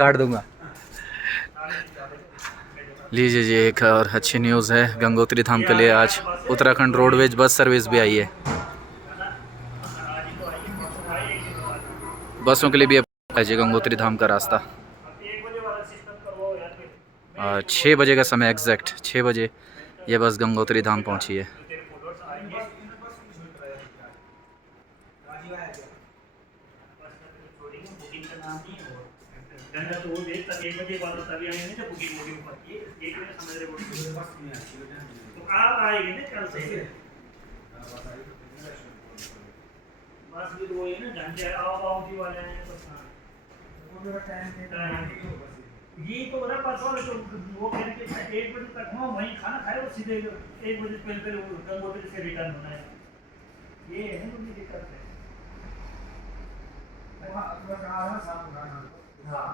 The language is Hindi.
काट दूंगा। लीजिए जी, एक और अच्छी न्यूज़ है गंगोत्री धाम के लिए। आज उत्तराखंड रोडवेज बस सर्विस भी आई है। बसों के लिए भी अब जी गंगोत्री धाम का रास्ता। 6 बजे का समय, एग्जैक्ट 6 बजे ये बस गंगोत्री धाम पहुंची है। ये तो बड़ा परसों तो वो कहने के 1 बजे तक ना वहीं खाना खाए और सीधे 1 बजे पहले गंगोत्री से रिटर्न होना है। ये है मुझे दिक्कत है। हाँ